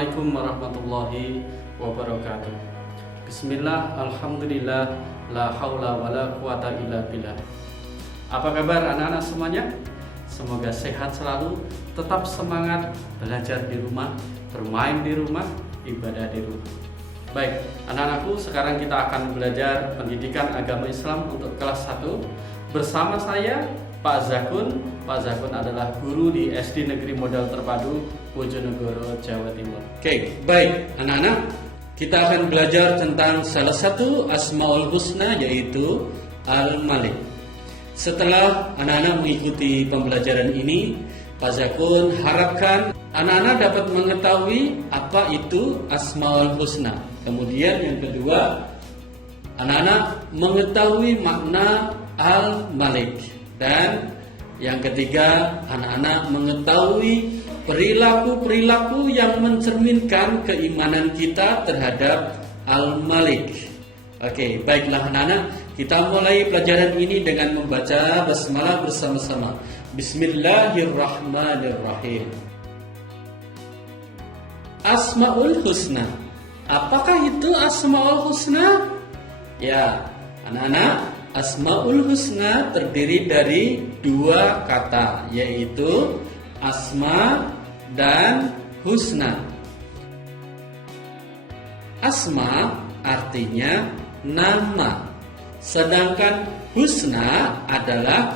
Assalamualaikum warahmatullahi wabarakatuh. Bismillah, alhamdulillah, la haula wa la quwata illa billah. Apa kabar anak-anak semuanya? Semoga sehat selalu, tetap semangat belajar di rumah, bermain di rumah, ibadah di rumah. Baik, anak-anakku, sekarang kita akan belajar pendidikan agama Islam untuk kelas 1 bersama saya, Pak Zakun. Pak Zakun adalah guru di SD Negeri Modal Terpadu Bojonegoro, Jawa Timur. Oke, baik anak-anak, kita akan belajar tentang salah satu Asmaul Husna, yaitu Al-Malik. Setelah anak-anak mengikuti pembelajaran ini, Pak Zakun harapkan anak-anak dapat mengetahui apa itu Asmaul Husna. Kemudian yang kedua, anak-anak mengetahui makna Al-Malik. Dan yang ketiga, anak-anak mengetahui perilaku-perilaku yang mencerminkan keimanan kita terhadap Al-Malik. Oke, baiklah anak-anak, kita mulai pelajaran ini dengan membaca basmalah bersama-sama. Bismillahirrahmanirrahim. Asmaul Husna. Apakah itu Asmaul Husna? Ya, anak-anak, Asmaul Husna terdiri dari dua kata, yaitu Asma dan Husna. Asma artinya nama, sedangkan Husna adalah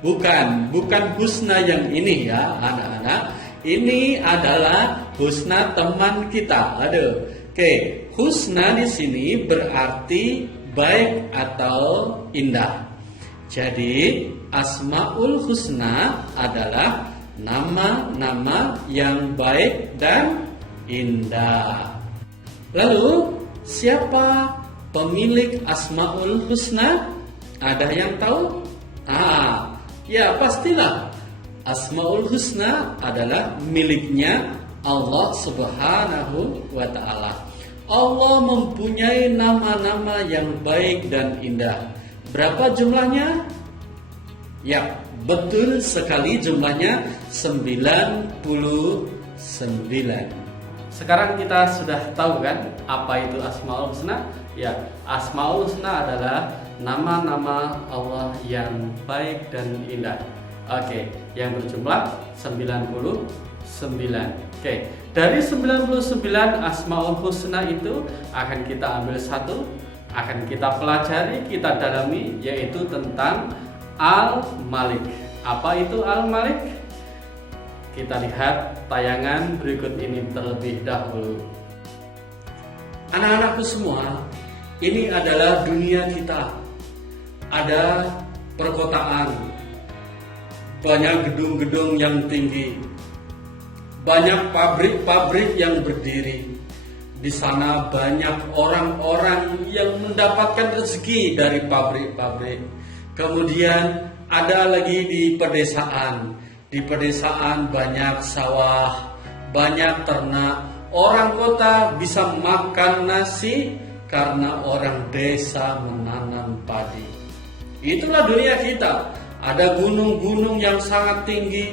bukan Husna yang ini ya anak-anak. Ini adalah Husna teman kita. Oke, Husna di sini berarti baik atau indah. Jadi Asmaul Husna adalah nama-nama yang baik dan indah. Lalu siapa pemilik Asmaul Husna? Ada yang tahu? Ya pastilah. Asmaul Husna adalah miliknya Allah Subhanahu wa ta'ala. Allah mempunyai nama-nama yang baik dan indah. Berapa jumlahnya? Ya, betul sekali, jumlahnya 99. Sekarang kita sudah tahu kan apa itu Asmaul Husna? Ya, Asmaul Husna adalah nama-nama Allah yang baik dan indah. Oke, yang berjumlah 99. Oke, dari 99 Asmaul Husna itu akan kita ambil satu, akan kita pelajari, kita dalami, yaitu tentang Al-Malik. Apa itu Al-Malik? Kita lihat tayangan berikut ini terlebih dahulu. Anak-anakku semua, ini adalah dunia kita. Ada perkotaan, banyak gedung-gedung yang tinggi, banyak pabrik-pabrik yang berdiri. Di sana banyak orang-orang yang mendapatkan rezeki dari pabrik-pabrik. Kemudian ada lagi di pedesaan. Di pedesaan banyak sawah, banyak ternak. Orang kota bisa makan nasi karena orang desa menanam padi. Itulah dunia kita. Ada gunung-gunung yang sangat tinggi,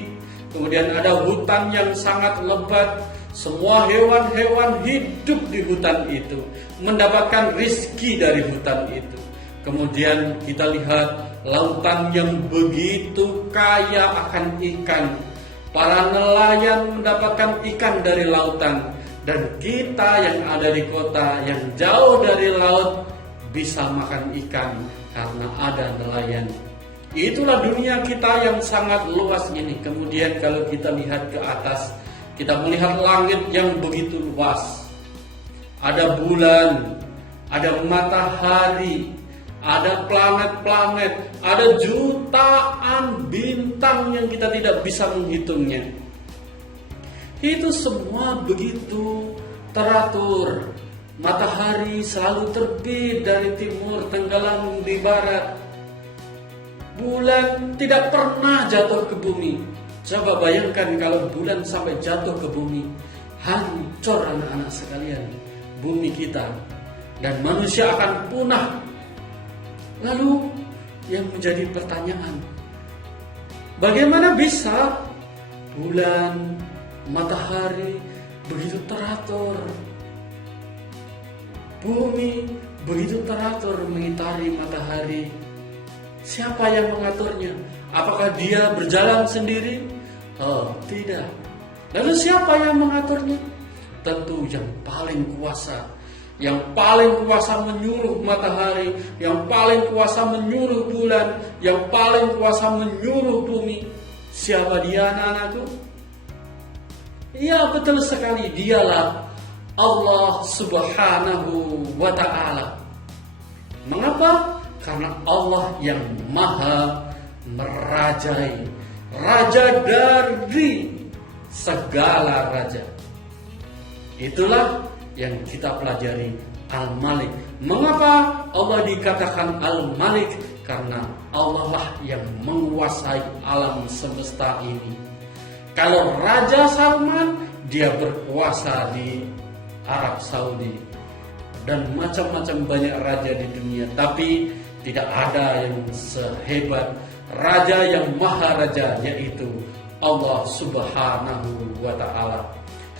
kemudian ada hutan yang sangat lebat. Semua hewan-hewan hidup di hutan itu, mendapatkan rizki dari hutan itu. Kemudian kita lihat lautan yang begitu kaya akan ikan. Para nelayan mendapatkan ikan dari lautan. Dan kita yang ada di kota yang jauh dari laut bisa makan ikan karena ada nelayan. Itulah dunia kita yang sangat luas ini. Kemudian kalau kita lihat ke atas, kita melihat langit yang begitu luas. Ada bulan, ada matahari, ada planet-planet, ada jutaan bintang yang kita tidak bisa menghitungnya. Itu semua begitu teratur. Matahari selalu terbit dari timur, tenggelam di barat. Bulan tidak pernah jatuh ke bumi. Coba bayangkan kalau bulan sampai jatuh ke bumi, hancur anak-anak sekalian bumi kita, dan manusia akan punah. Lalu yang menjadi pertanyaan, bagaimana bisa bulan, matahari begitu teratur, bumi begitu teratur mengitari matahari. Siapa yang mengaturnya? Apakah dia berjalan sendiri? Oh, tidak. Lalu siapa yang mengaturnya? Tentu yang paling kuasa. Yang paling kuasa menyuruh matahari, yang paling kuasa menyuruh bulan, yang paling kuasa menyuruh bumi. Siapa dia, anak-anakku? Ya, betul sekali, dialah Allah Subhanahu wa Ta'ala. Mengapa? Karena Allah yang maha merajai, raja dari segala raja. Itulah yang kita pelajari, Al-Malik. Mengapa Allah dikatakan Al-Malik? Karena Allah lah yang menguasai alam semesta ini. Kalau Raja Salman, dia berkuasa di Arab Saudi dan macam-macam banyak raja di dunia, tapi tidak ada yang sehebat raja yang maha raja, yaitu Allah Subhanahu wa Ta'ala.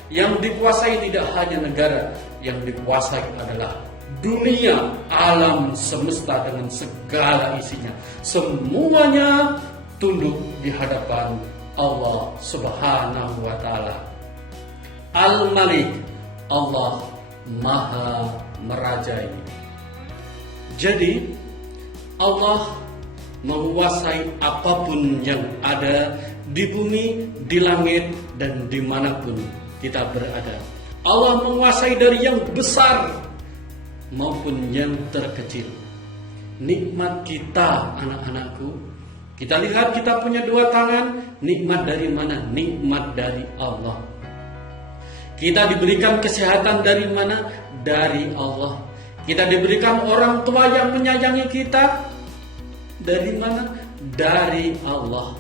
Yang dikuasai tidak hanya negara, yang dikuasai adalah dunia, alam semesta dengan segala isinya. Semuanya tunduk di hadapan Allah Subhanahu wa Ta'ala. Al-Malik, Allah maha merajai. Jadi Allah menguasai apapun yang ada di bumi, di langit, dan dimanapun kita berada. Allah menguasai dari yang besar maupun yang terkecil. Nikmat kita, anak-anakku, kita lihat kita punya dua tangan. Nikmat dari mana? Nikmat dari Allah. Kita diberikan kesehatan dari mana? Dari Allah. Kita diberikan orang tua yang menyayangi kita. Dari mana? Dari Allah.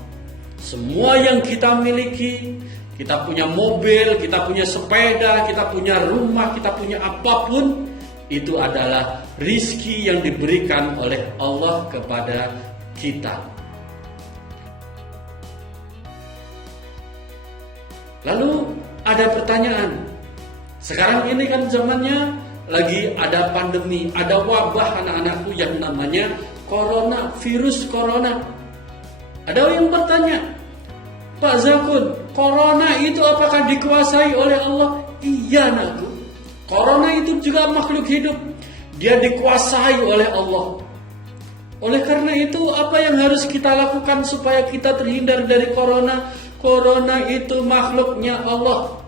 Semua yang kita miliki, kita punya mobil, kita punya sepeda, kita punya rumah, kita punya apapun, itu adalah rizki yang diberikan oleh Allah kepada kita. Lalu ada pertanyaan. Sekarang ini kan zamannya lagi ada pandemi, ada wabah, anak-anakku, yang namanya corona, virus corona. Ada yang bertanya, Pak Zakun, corona itu apakah dikuasai oleh Allah? Iya, anakku. Corona itu juga makhluk hidup. Dia dikuasai oleh Allah. Oleh karena itu, apa yang harus kita lakukan supaya kita terhindar dari corona? Corona itu makhluknya Allah.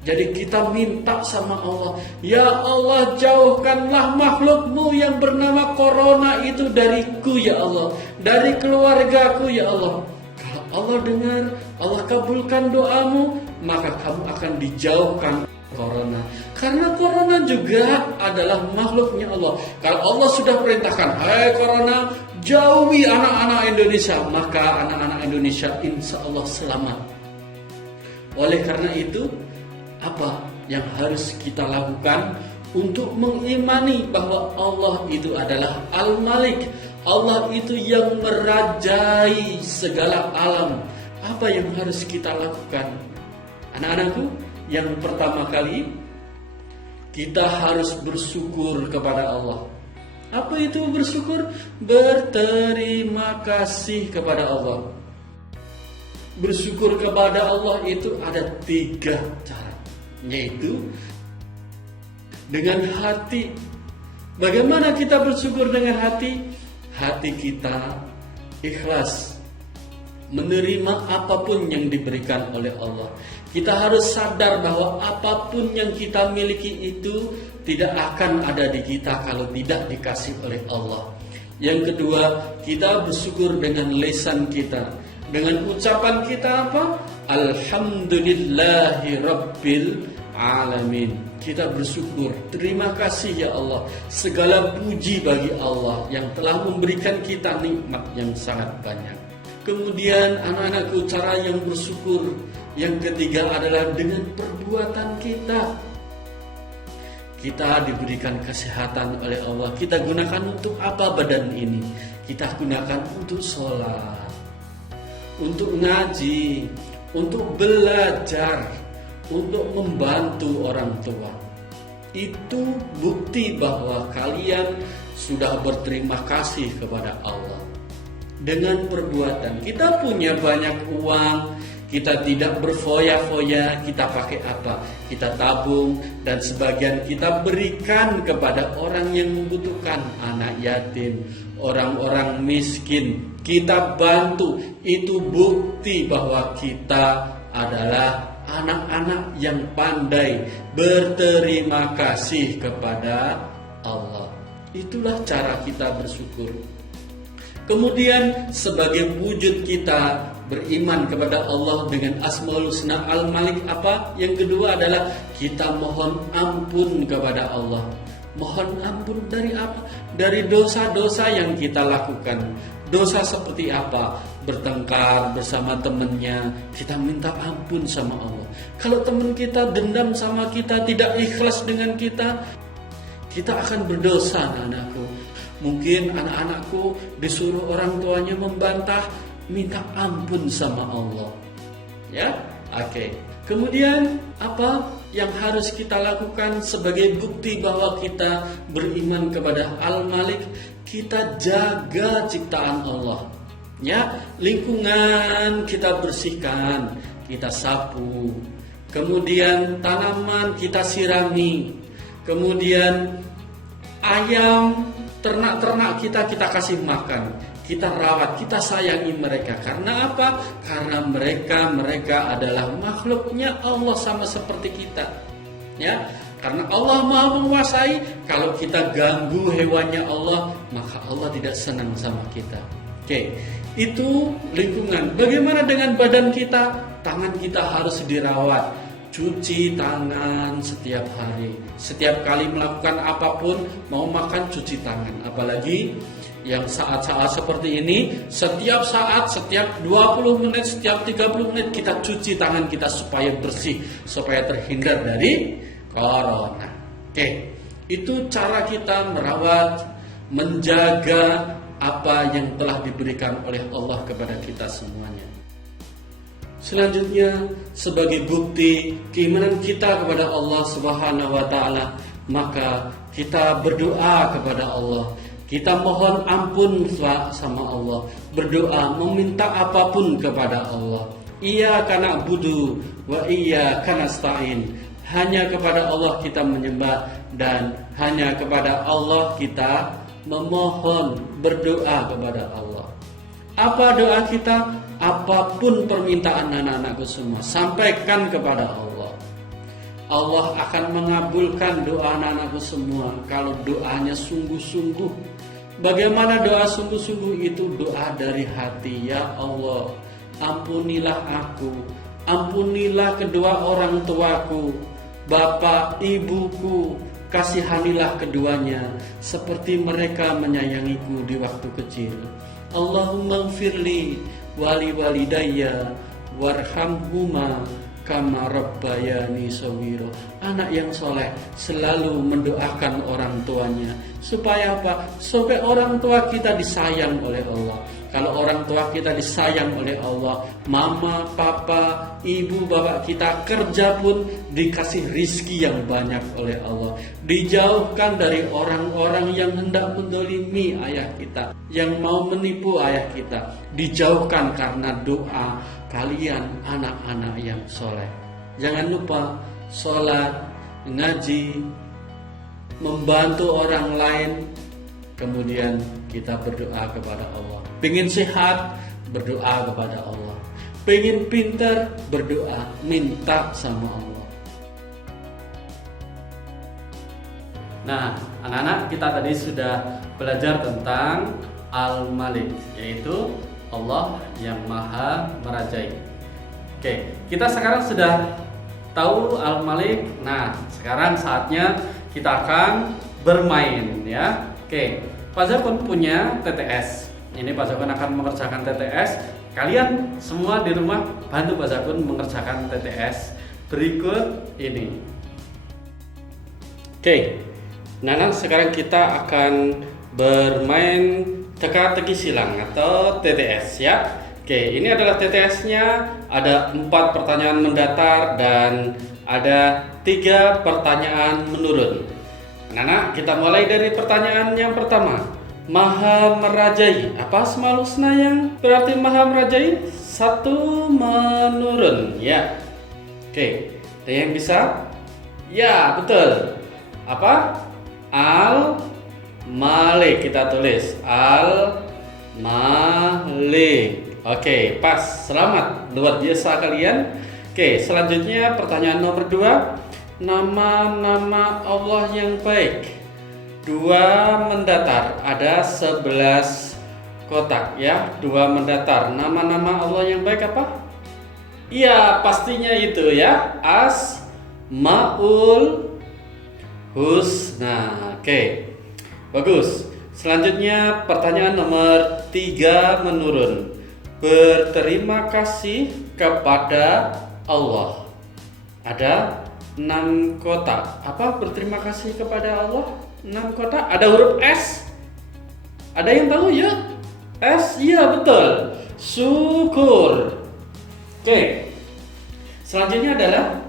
Jadi kita minta sama Allah, ya Allah, jauhkanlah makhlukmu yang bernama corona itu dariku, ya Allah, dari keluargaku, ya Allah. Kalau Allah dengar, Allah kabulkan doamu, maka kamu akan dijauhkan corona. Karena corona juga adalah makhluknya Allah. Kalau Allah sudah perintahkan, hai corona, jauhi anak-anak Indonesia, maka anak-anak Indonesia insya Allah selamat. Oleh karena itu, apa yang harus kita lakukan untuk mengimani bahwa Allah itu adalah Al-Malik, Allah itu yang merajai segala alam? Apa yang harus kita lakukan? Anak-anakku, yang pertama kali, kita harus bersyukur kepada Allah. Apa itu bersyukur? Berterima kasih kepada Allah. Bersyukur kepada Allah itu ada 3 cara, yaitu dengan hati. Bagaimana kita bersyukur dengan hati? Hati kita ikhlas menerima apapun yang diberikan oleh Allah. Kita harus sadar bahwa apapun yang kita miliki itu tidak akan ada di kita kalau tidak dikasih oleh Allah. Yang kedua, kita bersyukur dengan lisan kita. Dengan ucapan kita apa? Alhamdulillahi Rabbil Alamin. Kita bersyukur, terima kasih ya Allah. Segala puji bagi Allah yang telah memberikan kita nikmat yang sangat banyak. Kemudian anak-anakku, cara yang bersyukur yang ketiga adalah dengan perbuatan kita. Kita diberikan kesehatan oleh Allah. Kita gunakan untuk apa badan ini? Kita gunakan untuk sholat, untuk ngaji, untuk belajar, untuk membantu orang tua. Itu bukti bahwa kalian sudah berterima kasih kepada Allah. Dengan perbuatan, kita punya banyak uang, kita tidak berfoya-foya, kita pakai apa? Kita tabung dan sebagian kita berikan kepada orang yang membutuhkan, anak yatim, orang-orang miskin. Kita bantu, itu bukti bahwa kita adalah anak-anak yang pandai berterima kasih kepada Allah. Itulah cara kita bersyukur. Kemudian sebagai wujud kita beriman kepada Allah dengan Asmaul Husna Al-Malik apa? Yang kedua adalah kita mohon ampun kepada Allah. Mohon ampun dari apa? Dari dosa-dosa yang kita lakukan. Dosa seperti apa? Bertengkar bersama temannya, kita minta ampun sama Allah. Kalau teman kita dendam sama kita, tidak ikhlas dengan kita akan berdosa, anak-anakku. Mungkin anak-anakku disuruh orang tuanya membantah, minta ampun sama Allah. Ya, oke. Kemudian apa yang harus kita lakukan sebagai bukti bahwa kita beriman kepada Al-Malik? Kita jaga ciptaan Allah. Ya, lingkungan kita bersihkan, kita sapu. Kemudian tanaman kita sirami. Kemudian ayam, ternak-ternak kita kasih makan, kita rawat, kita sayangi mereka. Karena apa? Karena mereka adalah makhluknya Allah sama seperti kita. Ya, karena Allah Maha menguasai. Kalau kita ganggu hewannya Allah, maka Allah tidak senang sama kita. Oke, itu lingkungan. Bagaimana dengan badan kita? Tangan kita harus dirawat. Cuci tangan setiap hari. Setiap kali melakukan apapun, mau makan cuci tangan. Apalagi yang saat-saat seperti ini, setiap saat, setiap 20 menit, setiap 30 menit kita cuci tangan kita supaya bersih, supaya terhindar dari corona. Oke, itu cara kita merawat, menjaga apa yang telah diberikan oleh Allah kepada kita semuanya. Selanjutnya, sebagai bukti keimanan kita kepada Allah Subhanahu wa taala, maka kita berdoa kepada Allah. Kita mohon ampun sama Allah, berdoa meminta apapun kepada Allah. Iyyaka na'budu wa iyyaka nasta'in. Hanya kepada Allah kita menyembah dan hanya kepada Allah kita memohon, berdoa kepada Allah. Apa doa kita? Apapun permintaan anak-anakku semua, sampaikan kepada Allah. Allah akan mengabulkan doa anak-anakku semua kalau doanya sungguh-sungguh. Bagaimana doa sungguh-sungguh itu? Doa dari hati. Ya Allah, ampunilah aku, ampunilah kedua orang tuaku, bapak ibuku, kasihanilah keduanya seperti mereka menyayangiku di waktu kecil. Allahumma gfirli wali walidayya warhamhuma kama rabbayani shaghira. Anak yang soleh selalu mendoakan orang tuanya. Supaya apa? Supaya orang tua kita disayang oleh Allah. Kalau orang tua kita disayang oleh Allah, mama, papa, ibu, bapak kita kerja pun dikasih rizki yang banyak oleh Allah. Dijauhkan dari orang-orang yang hendak mendolimi ayah kita, yang mau menipu ayah kita. Dijauhkan karena doa kalian anak-anak yang soleh. Jangan lupa sholat, ngaji, membantu orang lain. Kemudian kita berdoa kepada Allah. Pengen sehat, berdoa kepada Allah. Pengen pintar, berdoa, minta sama Allah. Nah, anak-anak, kita tadi sudah belajar tentang Al-Malik, yaitu Allah yang Maha Merajai. Oke, kita sekarang sudah tahu Al-Malik. Nah, sekarang saatnya kita akan bermain, ya. Oke, Pak Zakun punya TTS. Ini Pak Zakun akan mengerjakan TTS. Kalian semua di rumah bantu Pak Zakun mengerjakan TTS berikut ini. Oke, nah sekarang kita akan bermain teka-teki silang atau TTS, ya. Oke, ini adalah TTS-nya. Ada 4 pertanyaan mendatar dan ada 3 pertanyaan menurun. Anak-anak, kita mulai dari pertanyaan yang pertama. Maha merajai. Apa Asmaul Husna yang berarti maha merajai? 1 menurun. Ya. Oke. Ada yang bisa? Ya, betul. Apa? Al-Malik. Kita tulis Al-Malik. Oke, pas. Selamat. Luar biasa kalian. Oke, selanjutnya pertanyaan nomor 2. Nama-nama Allah yang baik. 2 mendatar, ada 11 kotak ya. 2 mendatar. Nama-nama Allah yang baik apa? Iya, pastinya itu ya. Asmaul Husna. Oke. Bagus. Selanjutnya pertanyaan nomor 3 menurun. Berterima kasih kepada Allah. Ada 6 kotak. Apa berterima kasih kepada Allah? 6 kotak. Ada huruf S. Ada yang tahu ya? S, iya betul. Syukur. Oke. Selanjutnya adalah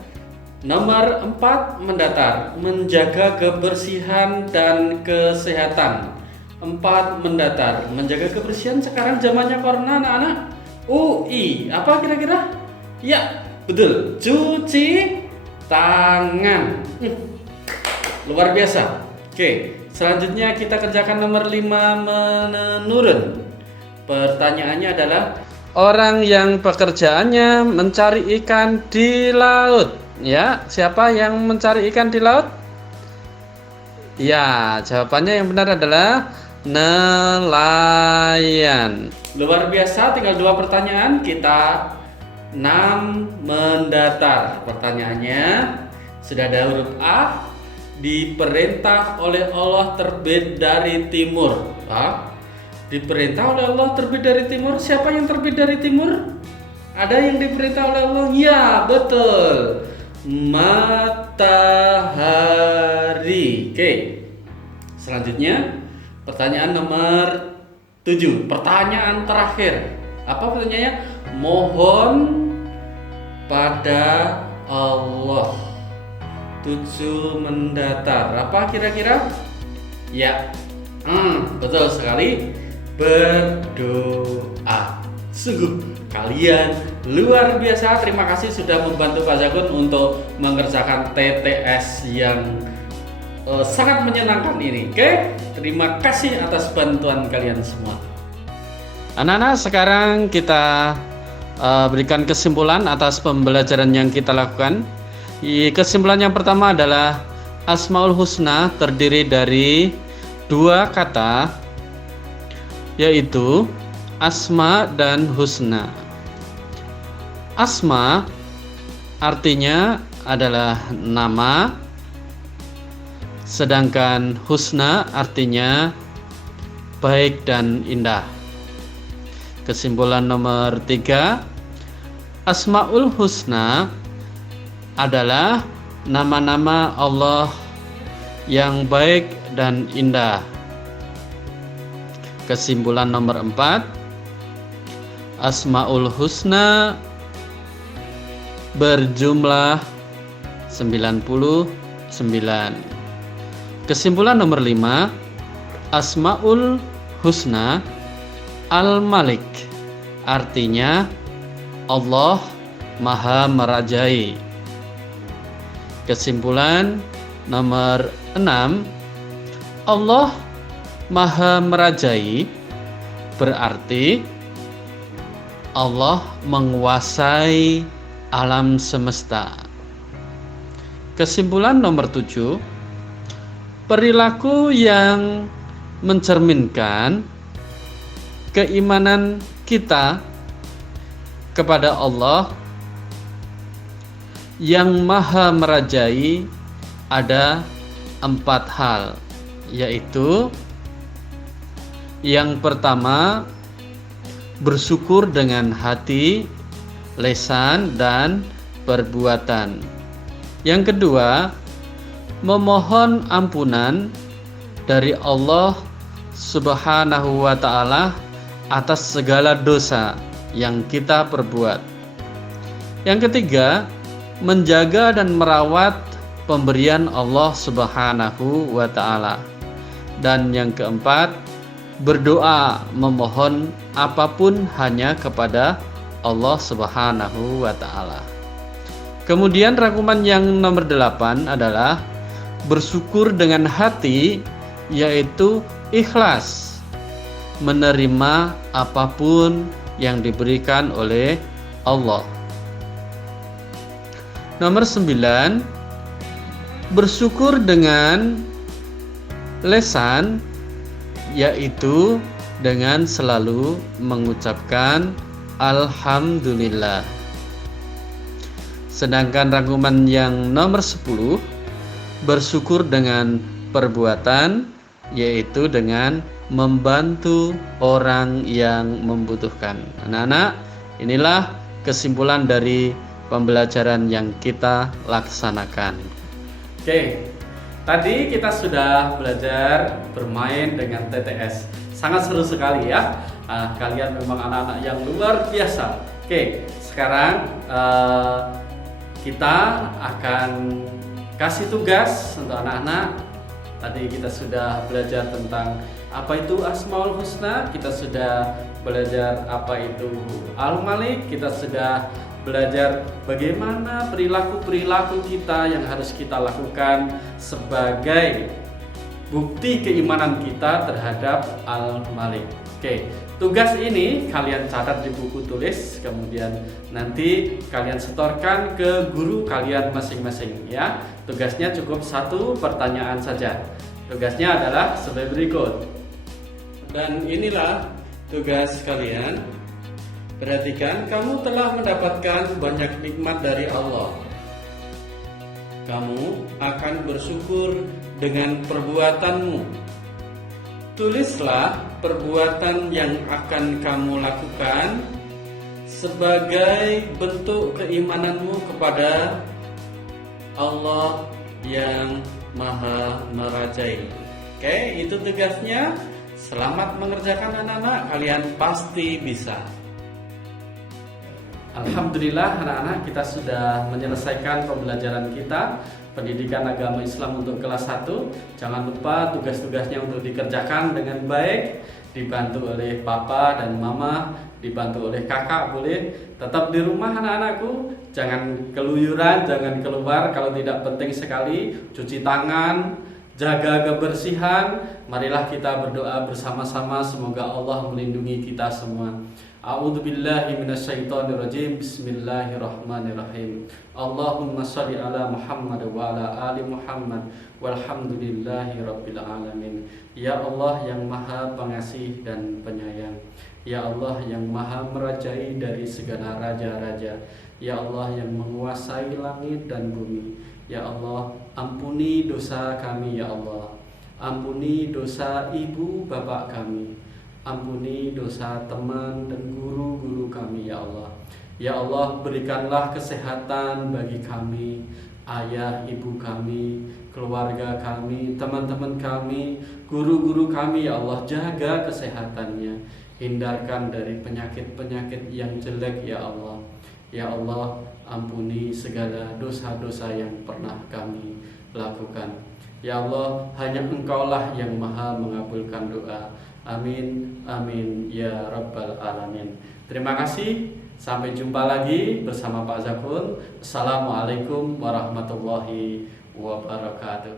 nomor 4 mendatar. Menjaga kebersihan dan kesehatan. 4 mendatar. Menjaga kebersihan sekarang zamannya corona anak-anak. UI. Apa kira-kira? Ya, betul. Cuci tangan. Luar biasa. Oke, selanjutnya kita kerjakan nomor 5 menurun. Pertanyaannya adalah orang yang pekerjaannya mencari ikan di laut. Ya, siapa yang mencari ikan di laut? Ya, jawabannya yang benar adalah nelayan. Luar biasa, tinggal 2 pertanyaan. Kita 6 mendatar. Pertanyaannya sudah ada huruf A. Diperintah oleh Allah terbit dari timur. Diperintah oleh Allah terbit dari timur. Siapa yang terbit dari timur? Ada yang diperintah oleh Allah? Ya, betul. Matahari. Oke. Selanjutnya pertanyaan nomor 7. Pertanyaan terakhir. Apa pertanyaannya? Mohon pada Allah. 7 mendatar. Apa kira-kira? Ya, betul sekali. Berdoa. Sungguh kalian luar biasa. Terima kasih sudah membantu Pak Zakun untuk mengerjakan TTS yang sangat menyenangkan ini. Oke, terima kasih atas bantuan kalian semua. Anak-anak, sekarang kita berikan kesimpulan atas pembelajaran yang kita lakukan. Kesimpulan yang pertama adalah Asmaul Husna terdiri dari 2 kata, yaitu Asma dan Husna. Asma artinya adalah nama, sedangkan Husna artinya baik dan indah. Kesimpulan nomor 3, Asmaul Husna adalah nama-nama Allah yang baik dan indah. Kesimpulan nomor 4, Asmaul Husna berjumlah 99. Kesimpulan nomor 5, Asmaul Husna Al-Malik artinya Allah Maha Merajai. Kesimpulan nomor 6, Allah Maha Merajai berarti Allah menguasai alam semesta. Kesimpulan nomor 7, perilaku yang mencerminkan keimanan kita kepada Allah yang Maha Merajai ada 4 hal, yaitu yang pertama, bersyukur dengan hati, lisan, dan perbuatan. Yang kedua, memohon ampunan dari Allah Subhanahu wa ta'ala atas segala dosa yang kita perbuat. Yang ketiga, menjaga dan merawat pemberian Allah Subhanahu wa ta'ala. Dan yang keempat, berdoa memohon apapun hanya kepada Allah Subhanahu wa ta'ala. Kemudian rangkuman yang nomor 8 adalah bersyukur dengan hati, yaitu ikhlas menerima apapun yang diberikan oleh Allah. Nomor 9, bersyukur dengan lisan, yaitu dengan selalu mengucapkan alhamdulillah. Sedangkan rangkuman yang nomor 10, bersyukur dengan perbuatan, yaitu dengan membantu orang yang membutuhkan. Anak-anak, inilah kesimpulan dari pembelajaran yang kita laksanakan. Oke, tadi kita sudah belajar bermain dengan TTS. Sangat seru sekali ya. Kalian memang anak-anak yang luar biasa. Oke, sekarang kita akan kasih tugas untuk anak-anak. Tadi kita sudah belajar tentang apa itu Asmaul Husna, kita sudah belajar apa itu Al-Malik, kita sudah belajar bagaimana perilaku-perilaku kita yang harus kita lakukan sebagai bukti keimanan kita terhadap Al-Malik. Oke, tugas ini kalian catat di buku tulis, kemudian nanti kalian setorkan ke guru kalian masing-masing ya. Tugasnya cukup 1 pertanyaan saja. Tugasnya adalah sebagai berikut. Dan inilah tugas kalian. Perhatikan, kamu telah mendapatkan banyak nikmat dari Allah. Kamu akan bersyukur dengan perbuatanmu. Tulislah perbuatan yang akan kamu lakukan sebagai bentuk keimananmu kepada Allah yang Maha Merajai. Oke, itu tugasnya. Selamat mengerjakan anak-anak, kalian pasti bisa. Alhamdulillah anak-anak, kita sudah menyelesaikan pembelajaran kita pendidikan agama Islam untuk kelas 1. Jangan lupa tugas-tugasnya untuk dikerjakan dengan baik, dibantu oleh papa dan mama, dibantu oleh kakak boleh. Tetap di rumah anak-anakku, jangan keluyuran, jangan keluar kalau tidak penting sekali. Cuci tangan, jaga kebersihan. Marilah kita berdoa bersama-sama, semoga Allah melindungi kita semua. A'udzubillahi minasyaitonirrajim. Bismillahirrahmanirrahim. Allahumma shalli ala Muhammad wa ala ali Muhammad walhamdulillahi rabbil alamin. Ya Allah yang Maha Pengasih dan Penyayang, Ya Allah yang Maha Merajai dari segala raja-raja, Ya Allah yang menguasai langit dan bumi, Ya Allah ampuni dosa kami, Ya Allah. Ampuni dosa ibu bapak kami, ampuni dosa teman dan guru-guru kami, Ya Allah. Ya Allah, berikanlah kesehatan bagi kami, ayah, ibu kami, keluarga kami, teman-teman kami, guru-guru kami, Ya Allah. Jaga kesehatannya, hindarkan dari penyakit-penyakit yang jelek, Ya Allah. Ya Allah, ampuni segala dosa-dosa yang pernah kami lakukan. Ya Allah, hanya Engkaulah yang Maha mengabulkan doa. Amin, amin, ya Rabbal Alamin. Terima kasih, sampai jumpa lagi bersama Pak Zakun. Assalamualaikum warahmatullahi wabarakatuh.